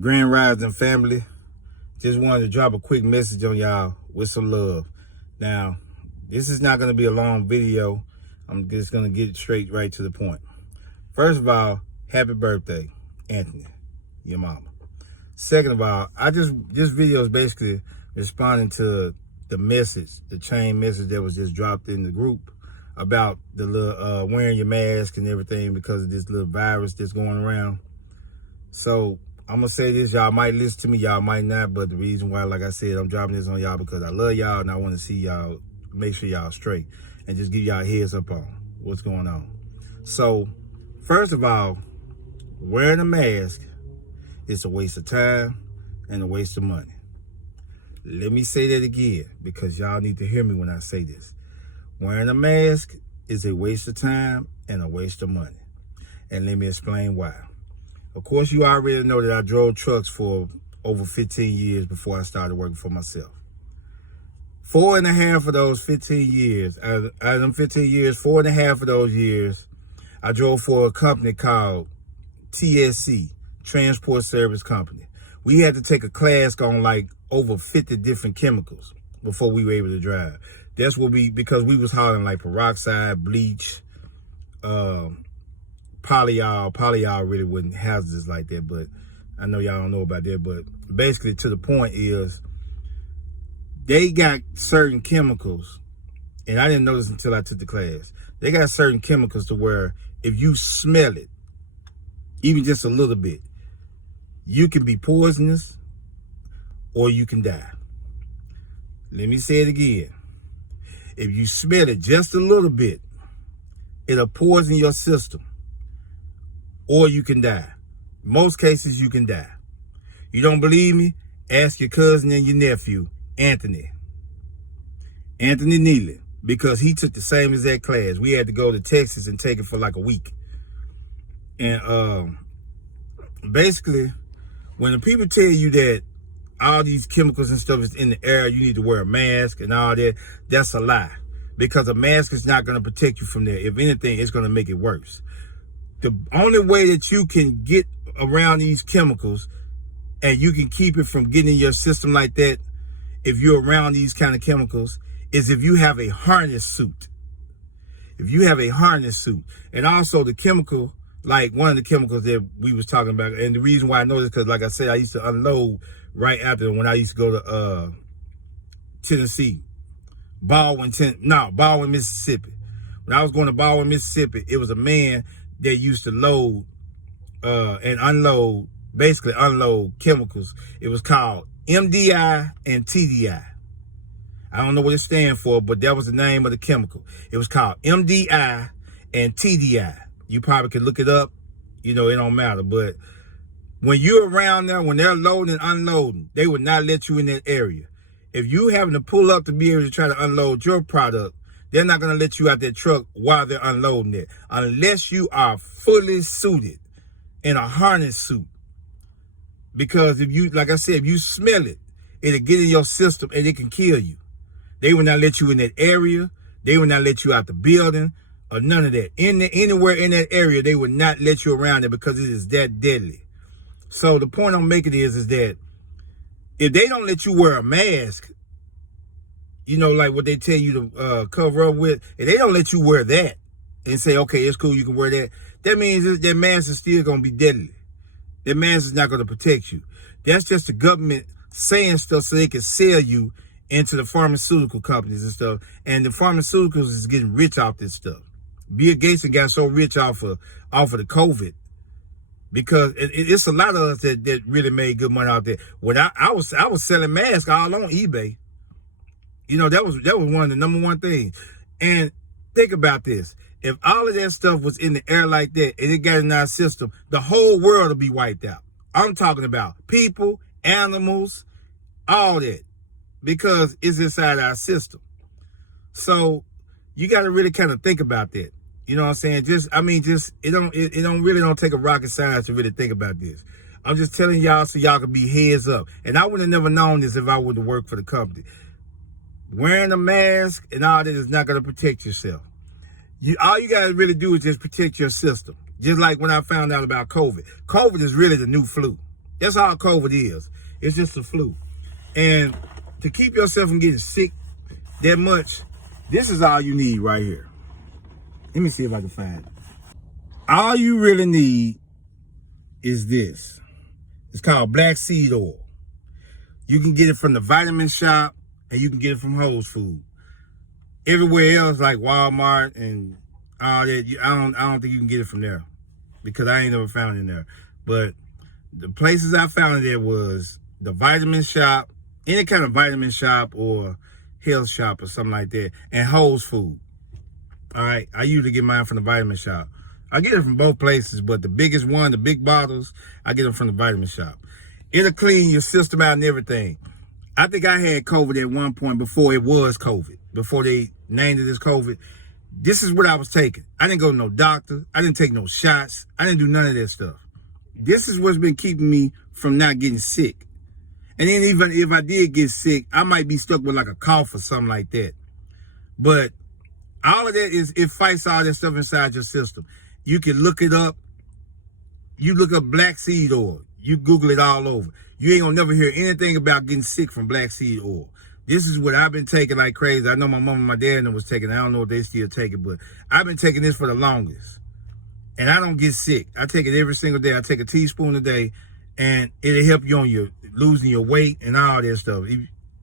Grand Rising family, just wanted to drop a quick message on y'all with some love. Now, this is not going to be a long video. I'm just going to get straight right to the point. First of all, happy birthday, Anthony, your mama. Second of all, this video is basically responding to the message, the chain message that was just dropped in the group about the little wearing your mask and everything because of this little virus that's going around. So I'm going to say this, y'all might listen to me, y'all might not, but the reason why, like I said, I'm dropping this on y'all because I love y'all and I want to see y'all, make sure y'all straight and just give y'all a heads up on what's going on. So, first of all, wearing a mask is a waste of time and a waste of money. Let me say that again because y'all need to hear me when I say this. Wearing a mask is a waste of time and a waste of money. And let me explain why. Of course, you already know that I drove trucks for over 15 years before I started working for myself. 4.5 of those 15 years, out of them 15 years, 4.5 of those years, I drove for a company called TSC, Transport Service Company. We had to take a class on like over 50 different chemicals before we were able to drive. That's what because we was hauling like peroxide, bleach, polyol really wasn't hazardous like that, but I know y'all don't know about that. But basically, to the point is, they got certain chemicals, and I didn't know this until I took the class. They got certain chemicals to where if you smell it, even just a little bit, you can be poisonous or you can die. Let me say it again. If you smell it just a little bit, it'll poison your system. Or you can die. Most cases, you can die. You don't believe me? Ask your cousin and your nephew, Anthony Neely, because he took the same exact class. We had to go to Texas and take it for like a week. And basically, when the people tell you that all these chemicals and stuff is in the air, you need to wear a mask and all that, that's a lie. Because a mask is not going to protect you from that. If anything, it's going to make it worse. The only way that you can get around these chemicals and you can keep it from getting in your system like that, if you're around these kind of chemicals, is if you have a harness suit. If you have a harness suit. And also the chemical, like one of the chemicals that we was talking about, and the reason why I know this, because like I said, I used to unload right after when I used to go to Tennessee. Baldwin, Mississippi. When I was going to Baldwin, Mississippi, it was a man that used to load and unload, basically unload chemicals. It was called MDI and TDI. I don't know what it stands for, but that was the name of the chemical. It was called MDI and TDI. You probably could look it up. You know, it don't matter. But when you're around there, when they're loading and unloading, they would not let you in that area. If you having to pull up to be able to try to unload your product, they're not going to let you out that truck while they're unloading it, unless you are fully suited in a harness suit. Because if you, like I said, if you smell it, it'll get in your system and it can kill you. They will not let you in that area. They will not let you out the building or none of that. Anywhere in that area, they will not let you around it because it is that deadly. So the point I'm making is that if they don't let you wear a mask, you know, like what they tell you to cover up with, if they don't let you wear that and say, okay, it's cool, you can wear that, that means that mask is still going to be deadly. That mask is not going to protect you. That's just the government saying stuff so they can sell you into the pharmaceutical companies and stuff. And the pharmaceuticals is getting rich off this stuff. Bill Gates got so rich off of the COVID because it's a lot of us that really made good money out there. When I was selling masks all on eBay. You know, that was one of the number one things. And think about this. If all of that stuff was in the air like that and it got in our system, the whole world would be wiped out. I'm talking about people, animals, all that, because it's inside our system. So you got to really kind of think about that. You know what I'm saying? It don't really take a rocket science to really think about this. I'm just telling y'all so y'all can be heads up. And I would have never known this if I would have worked for the company. Wearing a mask and all that is not going to protect yourself. All you got to really do is just protect your system. Just like when I found out about COVID. COVID is really the new flu. That's all COVID is. It's just the flu. And to keep yourself from getting sick that much, this is all you need right here. Let me see if I can find it. All you really need is this. It's called black seed oil. You can get it from the vitamin shop and you can get it from Whole Foods. Everywhere else, like Walmart and all that, I don't think you can get it from there because I ain't never found it in there. But the places I found it at was the vitamin shop, any kind of vitamin shop or health shop or something like that, and Whole Foods. All right, I usually get mine from the vitamin shop. I get it from both places, but the biggest one, the big bottles, I get them from the vitamin shop. It'll clean your system out and everything. I think I had COVID at one point before it was COVID, before they named it as COVID. This is what I was taking. I didn't go to no doctor. I didn't take no shots. I didn't do none of that stuff. This is what's been keeping me from not getting sick. And then even if I did get sick, I might be stuck with like a cough or something like that. But all of that it fights all that stuff inside your system. You can look it up. You look up black seed oil. You Google it all over. You ain't gonna never hear anything about getting sick from black seed oil. This is what I've been taking like crazy. I know my mom and my dad was taking it. I don't know if they still take it, but I've been taking this for the longest. And I don't get sick. I take it every single day. I take a teaspoon a day, and it'll help you on your losing your weight and all that stuff.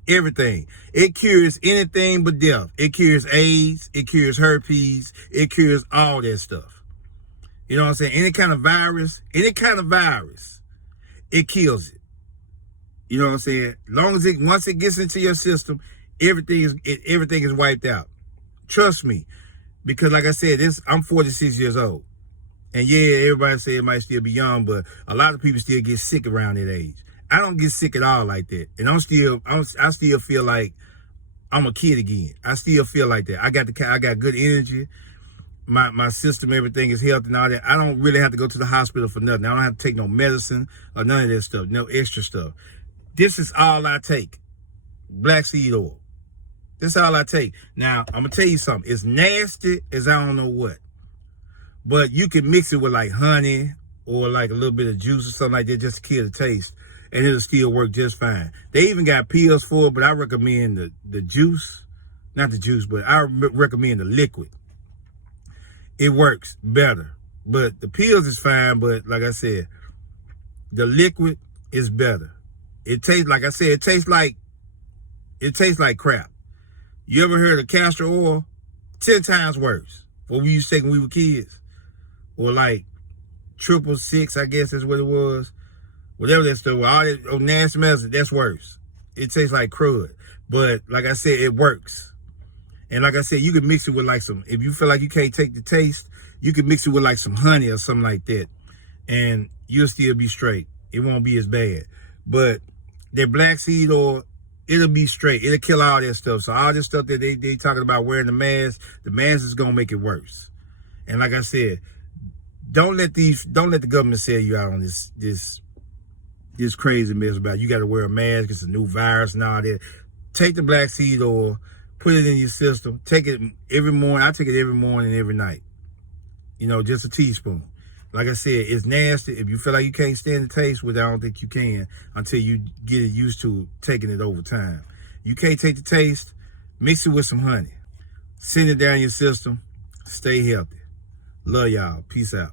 Everything. It cures anything but death. It cures AIDS. It cures herpes. It cures all that stuff. You know what I'm saying? Any kind of virus, it kills it. You know what I'm saying? Once it gets into your system, everything is wiped out. Trust me, because like I said, I'm 46 years old, and yeah, everybody say it might still be young, but a lot of people still get sick around that age. I don't get sick at all like that, and I still feel like I'm a kid again. I still feel like that. I got good energy. My system, everything is healthy and all that. I don't really have to go to the hospital for nothing. I don't have to take no medicine or none of that stuff, no extra stuff. This is all I take. Black seed oil. This is all I take. Now, I'm going to tell you something. It's nasty as I don't know what. But you can mix it with like honey or like a little bit of juice or something like that just to kill the taste. And it'll still work just fine. They even got pills for it, but I recommend the juice. Not the juice, but I recommend the liquid. It works better. But the pills is fine, but like I said, the liquid is better. It tastes, like I said, it tastes like crap. You ever heard of castor oil? 10 times worse. What we used to take when we were kids. Or like 666, I guess that's what it was. Whatever that stuff was, all that nasty medicine, that's worse. It tastes like crud. But like I said, it works. And like I said, you can mix it with like if you feel like you can't take the taste, you can mix it with like some honey or something like that. And you'll still be straight. It won't be as bad. But that black seed oil, it'll be straight. It'll kill all that stuff. So all this stuff that they talking about wearing the mask is gonna make it worse. And like I said, don't let the government sell you out on this crazy mess about you gotta wear a mask, it's a new virus and all that. Take the black seed oil, put it in your system. Take it every morning. I take it every morning and every night. You know, just a teaspoon. Like I said, it's nasty. If you feel like you can't stand the taste, which I don't think you can until you get it used to taking it over time. You can't take the taste, mix it with some honey. Send it down your system. Stay healthy. Love y'all. Peace out.